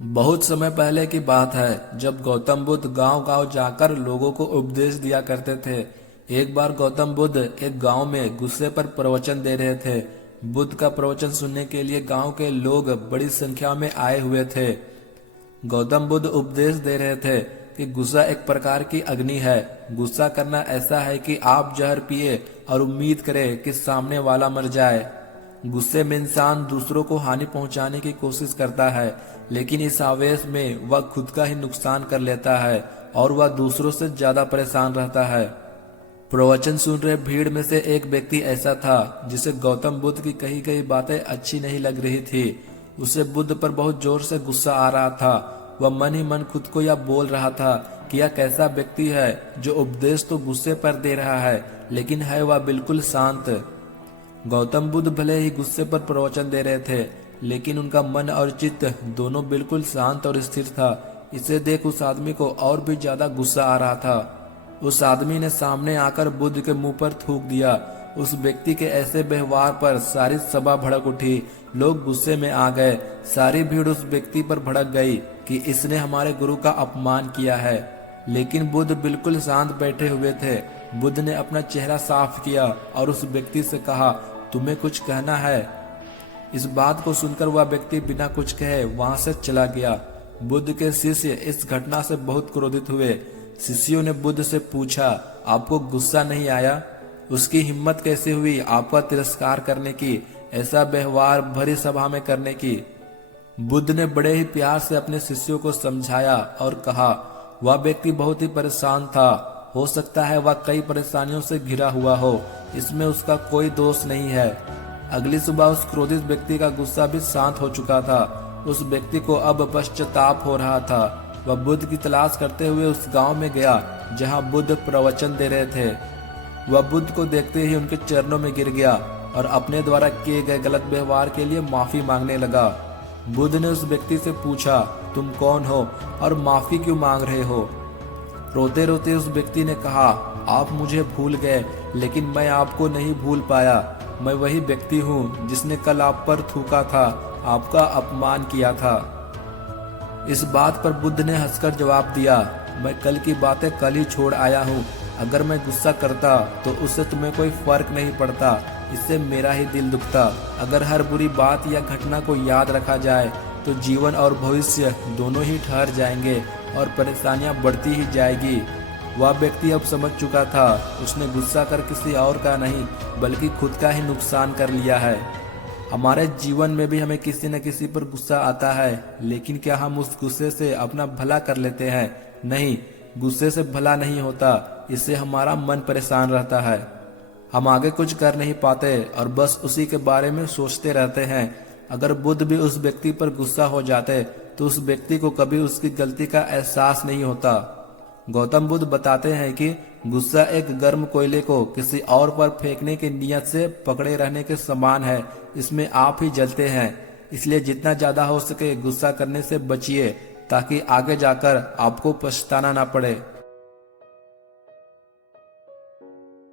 बहुत समय पहले की बात है जब गौतम बुद्ध गांव-गांव जाकर लोगों को उपदेश दिया करते थे। एक बार गौतम बुद्ध एक गांव में गुस्से पर प्रवचन दे रहे थे। बुद्ध का प्रवचन सुनने के लिए गांव के लोग बड़ी संख्या में आए हुए थे। गौतम बुद्ध उपदेश दे रहे थे कि गुस्सा एक प्रकार की अग्नि है। गुस्सा करना ऐसा है कि आप जहर पिए और उम्मीद करें कि सामने वाला मर जाए। गुस्से में इंसान दूसरों को हानि पहुंचाने की कोशिश करता है, लेकिन इस आवेश में वह खुद का ही नुकसान कर लेता है और वह दूसरों से ज्यादा परेशान रहता है। प्रवचन सुन रहे भीड़ में से एक व्यक्ति ऐसा था जिसे गौतम बुद्ध की कही गई बातें अच्छी नहीं लग रही थी। उसे बुद्ध पर बहुत जोर से गुस्सा आ रहा था। वह मन ही मन खुद को यह बोल रहा था कि यह कैसा व्यक्ति है जो उपदेश तो गुस्से पर दे रहा है, लेकिन है वह बिल्कुल शांत। गौतम बुद्ध भले ही गुस्से पर प्रवचन दे रहे थे, लेकिन उनका मन और चित्त दोनों बिल्कुल शांत और स्थिर था। इसे देख उस आदमी को और भी ज्यादा गुस्सा आ रहा था। उस आदमी ने सामने आकर बुद्ध के मुंह पर थूक दिया। उस व्यक्ति के ऐसे व्यवहार पर सारी सभा भड़क उठी। लोग गुस्से में आ गए। सारी भीड़ उस व्यक्ति पर भड़क गई कि इसने हमारे गुरु का अपमान किया है। लेकिन बुद्ध बिल्कुल शांत बैठे हुए थे। बुद्ध ने अपना चेहरा साफ किया और उस व्यक्ति से कहा, तुम्हें कुछ कहना है? इस बात को सुनकर वह व्यक्ति बिना कुछ कहे वहां से चला गया। बुद्ध के शिष्य इस घटना से बहुत क्रोधित हुए। शिष्यों ने बुद्ध से पूछा, आपको गुस्सा नहीं आया? उसकी हिम्मत कैसे हुई आपका तिरस्कार करने की, ऐसा व्यवहार भरी सभा में करने की? बुद्ध ने बड़े ही प्यार से अपने शिष्यों को समझाया और कहा, वह व्यक्ति बहुत ही परेशान था। हो सकता है वह कई परेशानियों से घिरा हुआ हो, इसमें उसका कोई दोष नहीं है। अगली सुबह उस क्रोधित व्यक्ति का गुस्सा भी शांत हो चुका था। उस व्यक्ति को अब पश्चाताप हो रहा था। वह बुद्ध की तलाश करते हुए उस गांव में गया जहां बुद्ध प्रवचन दे रहे थे। वह बुद्ध को देखते ही उनके चरणों में गिर गया और अपने द्वारा किए गए गलत व्यवहार के लिए माफी मांगने लगा। बुद्ध ने उस व्यक्ति से पूछा, तुम कौन हो और माफी क्यों मांग रहे हो? रोते रोते उस व्यक्ति ने कहा, आप मुझे भूल गए, लेकिन मैं आपको नहीं भूल पाया। मैं वही व्यक्ति हूँ जिसने कल आप पर थूका था, आपका अपमान किया था। इस बात पर बुद्ध ने हंसकर जवाब दिया, मैं कल की बातें कल ही छोड़ आया हूँ। अगर मैं गुस्सा करता तो उससे तुम्हें कोई फर्क नहीं पड़ता, इससे मेरा ही दिल दुखता। अगर हर बुरी बात या घटना को याद रखा जाए तो जीवन और भविष्य दोनों ही ठहर जाएंगे और परेशानियां बढ़ती ही जाएगी। वह व्यक्ति अब समझ चुका था, उसने गुस्सा कर किसी और का नहीं बल्कि खुद का ही नुकसान कर लिया है। हमारे जीवन में भी हमें किसी न किसी पर गुस्सा आता है, लेकिन क्या हम उस गुस्से से अपना भला कर लेते हैं? नहीं, गुस्से से भला नहीं होता, इससे हमारा मन परेशान रहता है। हम आगे कुछ कर नहीं पाते और बस उसी के बारे में सोचते रहते हैं। अगर बुद्ध भी उस व्यक्ति पर गुस्सा हो जाते तो उस व्यक्ति को कभी उसकी गलती का एहसास नहीं होता। गौतम बुद्ध बताते हैं कि गुस्सा एक गर्म कोयले को किसी और पर फेंकने की नियत से पकड़े रहने के समान है। इसमें आप ही जलते हैं। इसलिए जितना ज्यादा हो सके गुस्सा करने से बचिए, ताकि आगे जाकर आपको पछताना ना पड़े।